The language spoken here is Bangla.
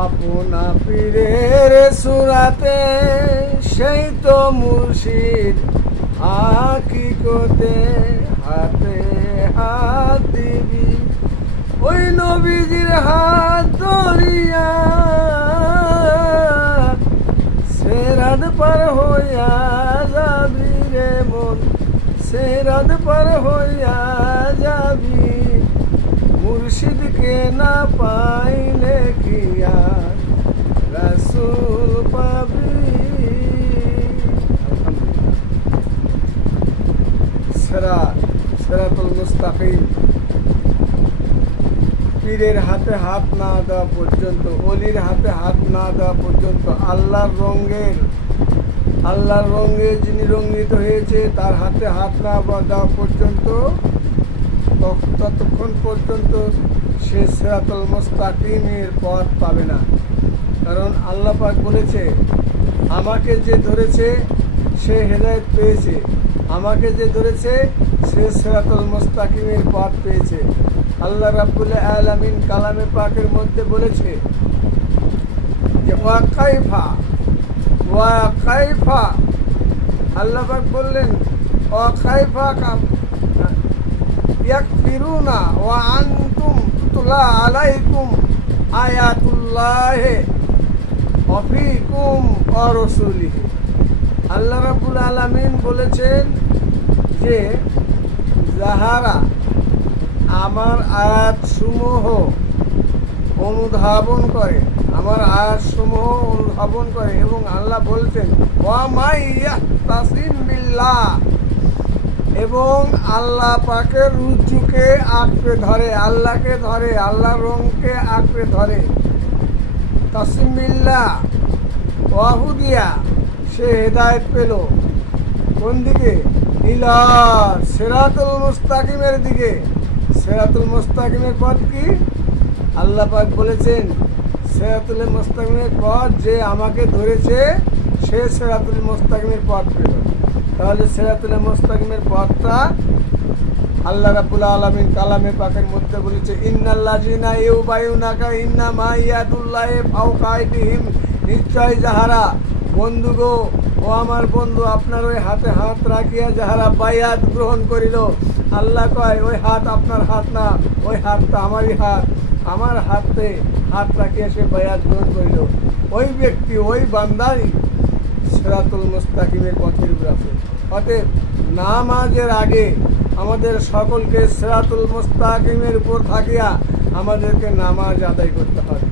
আপনা পীরের সুরাতে সেই তো মুর্শিদ হাকিকতে হাতে হাত দিবি ওই নবীজির হাত ধরিয়া সেরাদ পার হইয়া যাবি রে মন সেরাদ পার হইয়া যাবি মুর্শিদকে না পাইলে কি আর রাসূল পাবি। সিরাতুল মুস্তাকিম পীরের হাতে হাত না দেওয়া পর্যন্ত, অলির হাতে হাত না দেওয়া পর্যন্ত, আল্লাহর রঙে যিনি রঙ্গিত হয়েছে তার হাতে হাত না দেওয়া পর্যন্ত, ততক্ষণ পর্যন্ত সে সিরাতুল মুস্তাকিমের পথ পাবে না। কারণ আল্লাহ পাক বলেছে, আমাকে যে ধরেছে সে হেদায়েত পেয়েছে, আমাকে যে ধরেছে সে সিরাতুল মুস্তাকিমের পথ পেয়েছে। আল্লাহ রাব্বুল আলামিন কালামে পাকের মধ্যে বলেছে যে ওয়া কাইফা আল্লাহ পাক বললেন ওয়া কাইফা ইয়াকফিরুনা ওয়া আনতুম তুতলা আলাইকুম আয়াতুল্লাহি ওয়া ফীকুম ওয়া রাসূলিহি। আল্লাহ রাব্বুল আলামিন বলেছেন যে যাহারা আমার আয়াতসমূহ অনুধাবন করে, আমার আয়াতসমূহ অনুধাবন করে, এবং আল্লাহ বলছেন ওয়া মাইয়াহতাসিম বিল্লাহ, এবং আল্লাহ পাকের রুজুকে আঁকড়ে ধরে, আল্লাহকে ধরে, আল্লাহর রঙকে আঁকড়ে ধরে, তাসিম বিল্লাহ ওয়াহুদিয়া, সে হেদায়েত পেল কোন দিকে? ইলা সিরাতুল মুস্তাকিমের দিকে। সিরাতুল মুস্তাকিমের পথ কি? আল্লাহ পাক বলেছেন সিরাতুল মুস্তাকিমের পথ যে আমাকে ধরেছে সে সিরাতুল মুস্তাকিমের পথ পেল। তাহলে সিরাতুল মুস্তাকিমের পথটা আল্লাহ রাব্বুল আলামিন কালামে পাকের মধ্যে বলেছে ইন্নাল্লাযিনা ইউবাইউনাকা ইন্নামা ইয়াদুল্লাহি ফাওকা আইদিহিম, নিশ্চয় যাহারা বন্ধু গো, ও আমার বন্ধু, আপনার ওই হাতে হাত রাখিয়া যাহারা বায়াত গ্রহণ করিল, আল্লাহ কয় ওই হাত আপনার হাত না, ওই হাতটা আমারই হাত, আমার হাতে হাত রাখিয়া সে বায়াত গ্রহণ করিল, ওই ব্যক্তি ওই বান্দারই সিরাতুল মুস্তাকিমের পথের উপর আছে। অতএব নামাজের আগে আমাদের সকলকে সিরাতুল মুস্তাকিমের উপর থাকিয়া আমাদেরকে নামাজ আদায় করতে হবে।